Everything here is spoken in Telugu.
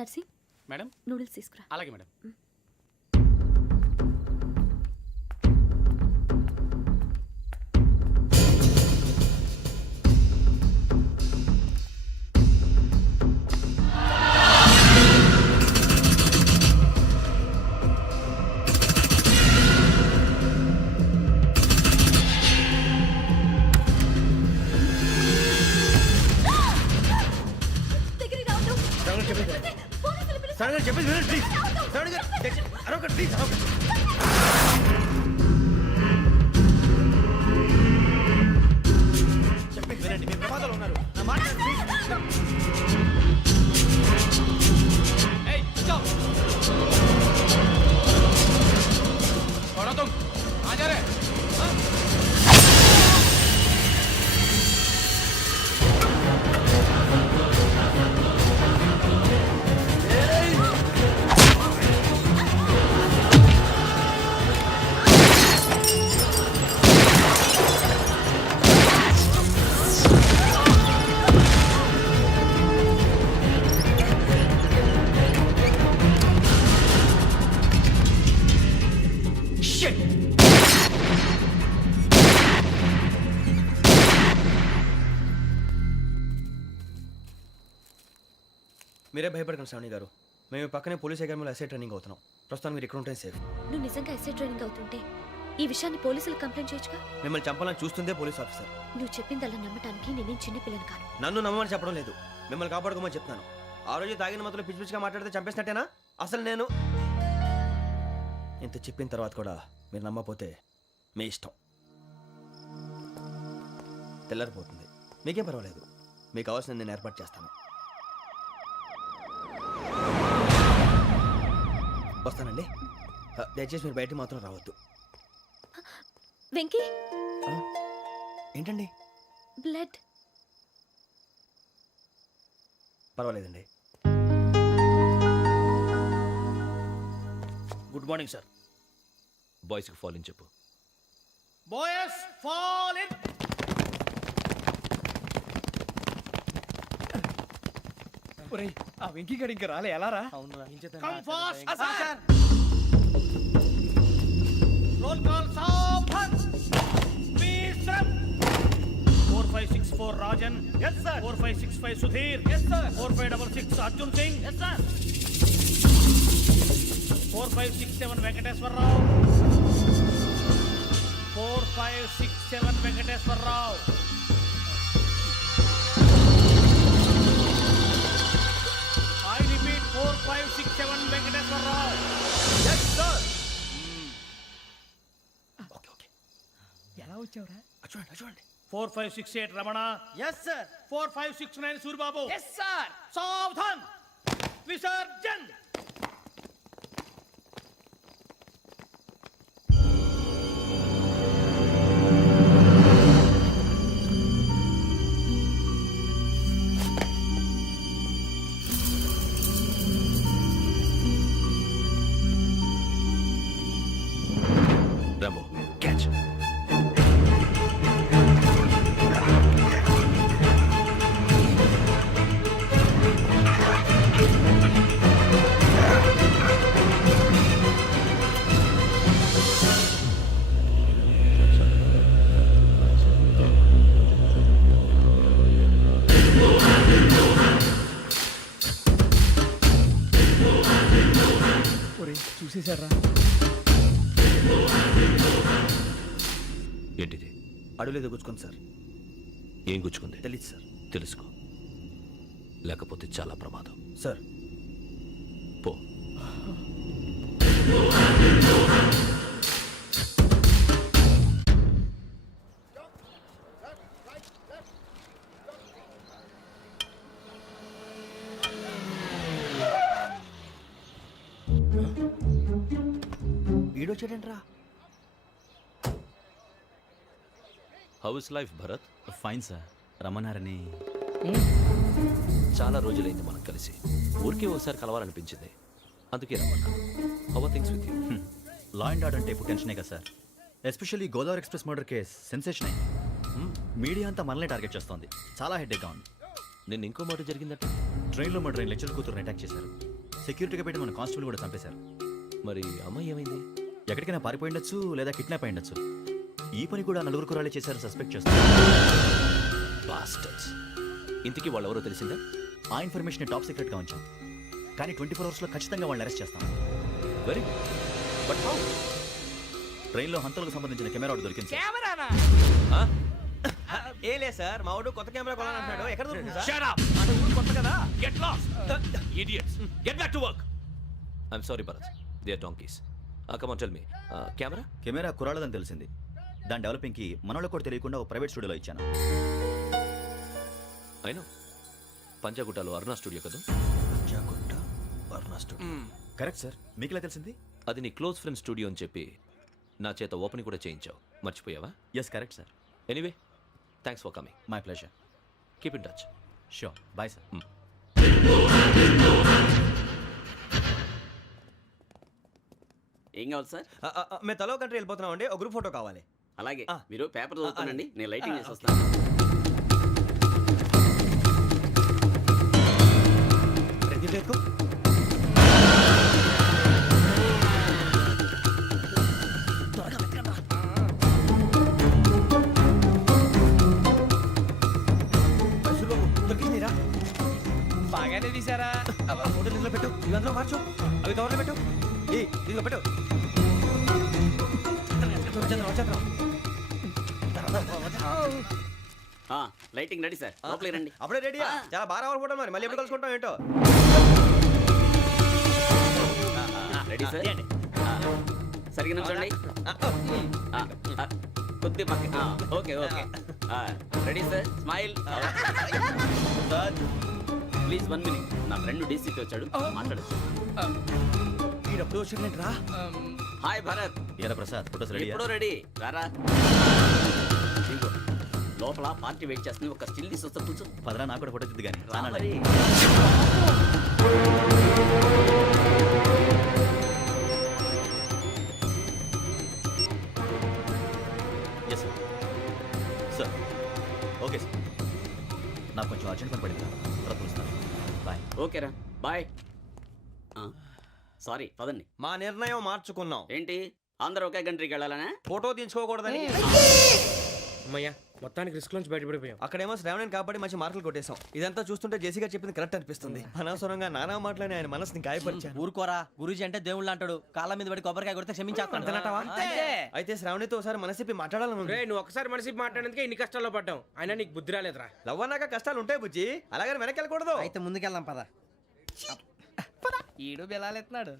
నర్సి మేడం నూడిల్స్ తీసుకురా. అలాగే మేడం. మీరే భయపడకండి శ్రావణి గారు. మేము పక్కనే పోలీస్ అకాడమీలో ఎస్ఐ ట్రైనింగ్ అవుతున్నాం. ప్రస్తుతం మీరు ఇక్కడ ఉంటే సేఫ్. నువ్వు నిజంగా ఎస్ఐ ట్రైనింగ్ అవుతుంటే ఈ విషయాన్ని పోలీసులకు కంప్లైంట్ చేయొచ్చుగా. మిమ్మల్ని చంపాలని చూస్తుందే పోలీస్ ఆఫీసర్. నువ్వు చెప్పిందల్లా నమ్మటానికి నేనేం చిన్న పిల్లని కాను. నన్ను నమ్మమని చెప్పడం లేదు, మిమ్మల్ని కాపాడుకోమని చెప్తున్నాను. ఆ రోజు తాగిన మొదలు పిచ్చి పిచ్చిగా మాట్లాడితే చంపేసినట్టేనా? అసలు నేను ఇంత చెప్పిన తర్వాత కూడా మీరు నమ్మపోతే మీ ఇష్టం. తెల్లరిపోతుంది, మీకేం పర్వాలేదు. మీకు కావాల్సిన నేను ఏర్పాటు చేస్తాను. వస్తానండి. దయచేసి మీరు బయటికి మాత్రం రావద్దు. వెంకీ, ఏంటండి? బ్లడ్. పర్వాలేదండి. Good morning sir. బాయ్స్కి ఫాల్ ఇన్ చెప్పు. Boys fall in. ఒరేయ్, ఆ వెంకీ గడి ఇంకా రాలే, ఎలా రా? Come fast sir. Roll call సావధాన్. Please run. 4564 Rajan. yes sir. 4565 Sudhir. yes sir. 4566 Arjun Singh. yes sir. 4567 Venkateswararao. 4567 Venkateswararao. I repeat 4567 Venkateswararao. yes sir. Okay okay, ఎలా వచ్చావురా? చూడండి చూడండి. 4568 Ramana. yes sir. 4569 Suribabu. yes sir. సావధాన్. విసర్జన్. Rambo, catch. ఒరేయ్, చూసేశారా? ఏంటిది? అడవిలో గుచ్చుకోండి సార్. ఏం గుచ్చుకుంది? తెలీదు సార్. తెలుసుకో, లేకపోతే చాలా ప్రమాదం. సార్ పో. ఈడొచ్చాడంట్రా. How is life Bharat? Fine sir. రమ్మన్నారని. చాలా రోజులైంది మనం కలిసి. ఊరికే ఒకసారి కలవాలనిపించింది, అందుకే రమ్మన్నా. How are things with you? Law and order అంటే ఇప్పుడు టెన్షనే కదా sir. Especially Godavari express murder case sensation అయింది. మీడియా అంతా మనల్ని టార్గెట్ చేస్తోంది. చాలా హెడ్ఏక్గా ఉంది. నిన్న ఇంకో మాట జరిగిందట. ట్రైన్లో మా ట్రైన్ లెక్చర్ కూతురుని అటాక్ చేశారు. సెక్యూరిటీగా పెట్టి మన కానిస్టేబుల్ కూడా చంపేశారు. మరి అమ్మాయి ఏమైంది? ఎక్కడికైనా పారిపోయి ఉండొచ్చు లేదా కిడ్నాప్ అయి ఉండొచ్చు. ఈ పని కూడా నలుగురు కురాలే చేశారు సస్పెక్ట్ చేస్తారు. బాస్టర్స్. ఇంతకీ వాళ్ళెవరో తెలిసిందా? ఆ ఇన్ఫర్మేషన్ టాప్ సీక్రెట్గా ఉంచాం, కానీ 24 అవర్స్లో ఖచ్చితంగా వాళ్ళని అరెస్ట్ చేస్తాం. Very but how? ట్రైన్లో హంతలకు సంబంధించిన కెమెరా ఒకటి దొరికింది సార్. కెమెరానా? ఏ లే సార్, మా వాడు కొత్త కెమెరా కొనాలంటున్నాడు. ఎక్కడ దొరుకుతుంది సార్? Shut up! అంటే ఊరు కొత్త కదా. Get lost! Idiots! Get back to work! I'm sorry, Bharat. They are donkeys. Come on, tell me. Camera? Camera కురాలదని తెలిసింది. దాని డెవలపింగ్కి మనలో కూడా తెలియకుండా ఒక ప్రైవేట్ స్టూడియోలో ఇచ్చాను. I know. పంజాగుట్టలో అరుణా స్టూడియో కదా? జాగుట్ట వర్ణ స్టూడియో. Correct sir. మీకు ఎలా తెలిసింది? అది నీ క్లోజ్ ఫ్రెండ్ స్టూడియో అని చెప్పి నా చేత ఓపెనింగ్ కూడా చేయించావు. మర్చిపోయావా? Yes correct sir. Anyway, thanks for coming. My pleasure. Keep in touch. Sure. Bye sir. ఏం కావాలి సార్? మేము తలో కంట్రీ వెళ్ళిపోతున్నాం అండి. ఒక గ్రూప్ ఫోటో కావాలి. అలాగే ఆ. మీరు పేపర్ చదువుతానండి, నేను లైటింగ్ చేసి ఓకే. వస్తాను. రెడీ లేకు. బాగానే తీసారా? ఫోటో ఇందులో పెట్టు, ఇవి అందులో మార్చు, అవి కవర్లో పెట్టు. ఏ దీనిలో పెట్టు. వచ్చేద్దాం. ఆ, లైటింగ్ రెడీ సార్, లోపలికి రండి. అప్పుడే రెడీ. చాలా బాగా రావాలి ఫోటో. మరి మళ్ళీ ఎప్పుడు కలుసుకుంటాం ఏంటో. Ready sir. సరిగ్గా నుంచోండి. కొద్ది పక్క. Okay okay. Ready sir, smile. Please 1 minute. నా ఫ్రెండ్ డీసీకి వచ్చాడు, మాట్లాడచ్చు. ఈడప్పుడు వచ్చిందంటరా. హాయ్ భరత్. ఏరా ప్రసాద్, ఫోటోస్ రెడీ? ఎప్పుడో రెడీ. రారా. ఇదిగో, లోపల పార్టీ వెయిట్ చేస్తుంది. ఒక స్టిల్ తీసి వస్తా, కూర్చో. పదరా, నాకు కూడా ఫోటో తిద్దు కానీ. రా మరి. Yes sir. Sir okay sir. నాకు కొంచెం అర్జెంట్ పని పడింది, తర్వాత చూస్తాను. బాయ్. ఓకేరా, బాయ్. సారీ, పదండి. మా నిర్ణయం మార్చుకున్నాం. ఏంటి, అందరూ ఒకే కంట్రీకి వెళ్ళాలనే? ఫోటో తీసుకోకూడదని. అమ్మయ్యా, మొత్తానికి రిస్క్ నుంచి బయటపడిపోయాం. అక్కడేమో శ్రావణిని కాబట్టి మంచి మార్కులు కొట్టేశాం. ఇదంతా చూస్తుంటే జేసీగా చెప్పింది కరెక్ట్ అనిపిస్తుంది. అనవసరంగా నానా మాటలని ఆయన మనసుని గాయపరిచాను. ఊరుకోరా, గురూజీ అంటే దేవుళ్ళు అంటాడు. కాళ్ళ మీద పడి కొబ్బరికాయ కొడితే క్షమించేస్తాడు. అయితే శ్రావణితో ఒకసారి మనసిప్పి మాట్లాడాలను. రే, నువ్వు ఒకసారి మనిషి మాట్లాడేందుకే ఇన్ని కష్టాల్లో పడ్డాం. అయినా నీకు బుద్ధి రాలేదురా. లవ్ అన్నాక కష్టాలు ఉంటాయి బుజ్జి, అలాగని వెనక్కి వెళ్ళకూడదు. అయితే ముందుకెళ్దాం పద. ఈడు బెలాలెత్తున్నాడు.